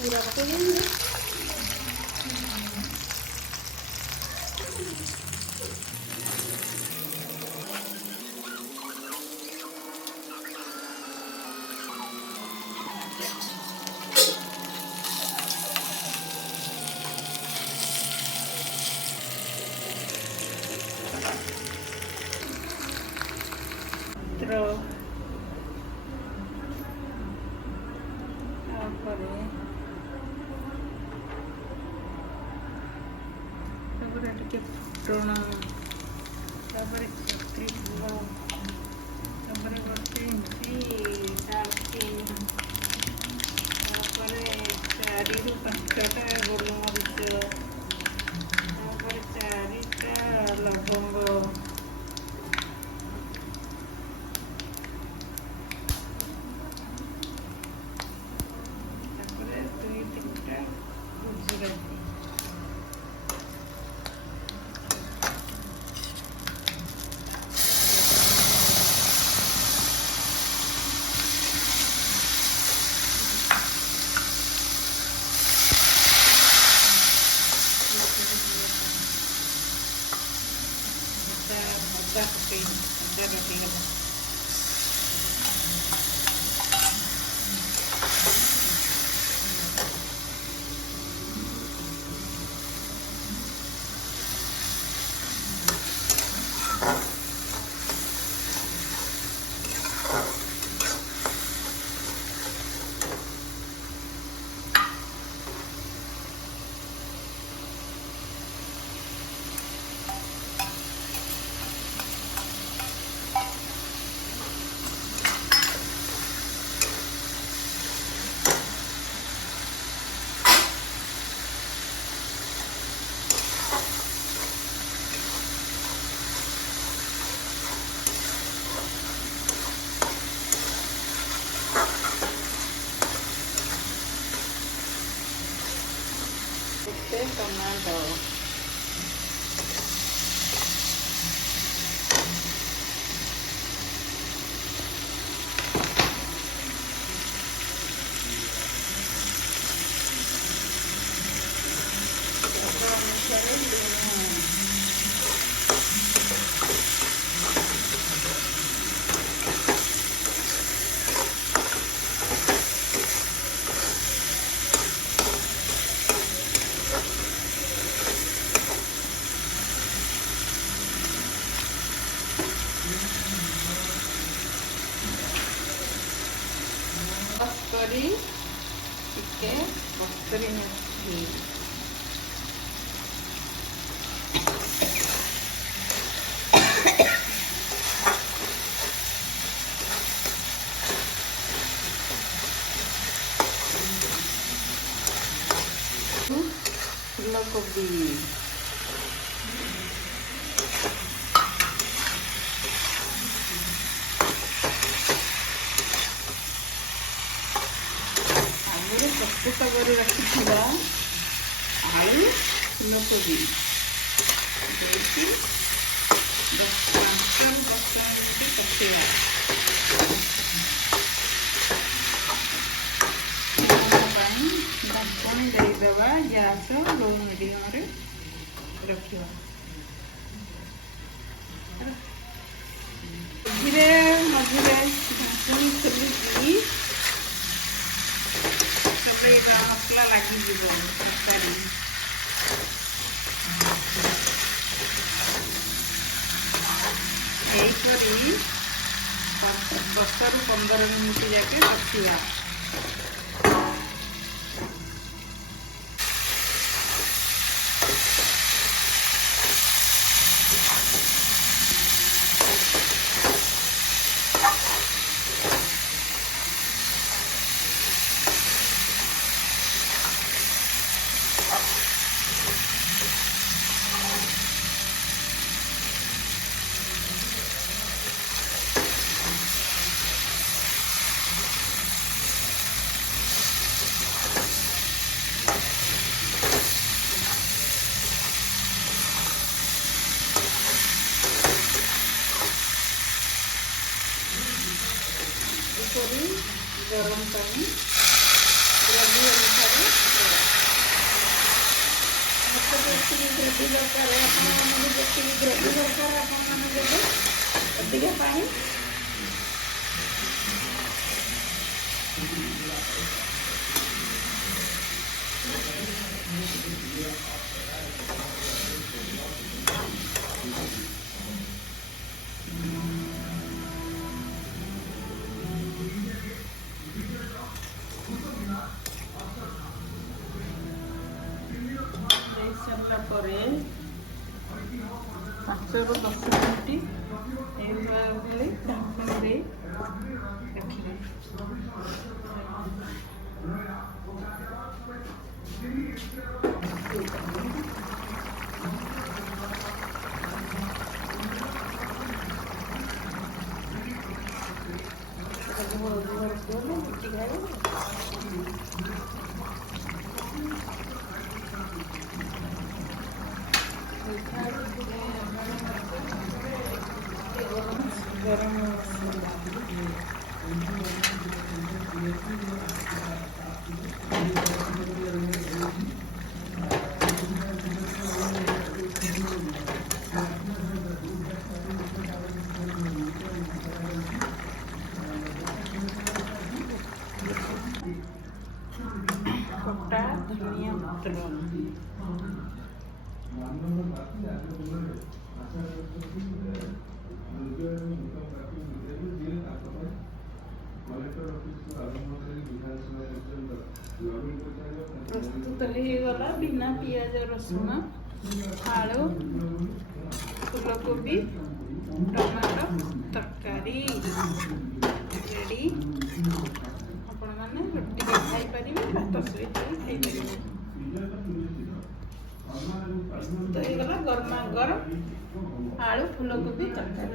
पूरा पकेंगे। ତାପରେ ଟିକେ ଫୁଟଣ, ତାପରେ ଚକ୍ରି ଫୁଲ, ତାପରେ ଗୋଟେ ଇଞ୍ଚି ଡାଲଚିନି, ତାପରେ 4ରୁ 5ଟା ଗୋଲମରିଚ, ତାପରେ 4ଟା ଲବଙ୍ଗ, ତାପରେ 2-3ଟା ଗୁଜୁରାତି। ଅଦା ପକେଇଗଲା। ଟମାଟୋ, ଅନୁସାରେ ଲୁଣ, କରି ଟିକେ ବତୁରି ନେଇଛି। ଫୁଲକୋବି, ପ୍ରସ୍ତୁତ କରି ରଖିଥିବା ଆଳୁ, ଫୁଲକୋବି ଦେଇକି 5ରୁ 10 ମିନିଟ୍ କଷିବା। ପାଇଁ ଢାଙ୍କୁଣି ଦେଇଦେବା। ଗ୍ୟାସ୍ ଲୋ ମିଡ଼ିୟମ୍ରେ ରଖିବା। ମଝିରେ ମଝିରେ ଢାଙ୍କୁଣି ଖୋଲିକି ମସଲା ଲାଗିଯିବ ତରକାରୀ। ଏହିପରି 10ରୁ 15 ମିନିଟ୍ ଯାକେ କଷିବା। ଗ୍ରେଭି ଦରକାର ଆପଣମାନଙ୍କୁ ଯେତିକି ଗ୍ରେଭି ଦରକାର ଆପଣମାନେ ଦେବେ ଅଧିକା ପାଣି। ଦେଇ ସାରିଲା ପରେ 5 ରୁ 10 ମିନିଟ୍ ଏଇଭଳି ଢାଙ୍କୁଣି ଦେଇ ରଖିବେ। गरम कटा धनिया पत्र प्रस्तुत होगला बिना पियाज रसुण आलू फूलकोबी टमाटो तरकारी रेडी। आपण मैंने रोटी खाई पारे भात सहित खाई पारे। प्रस्तुत होगला गरमा गरम आलू फूलकोबी तरकारी।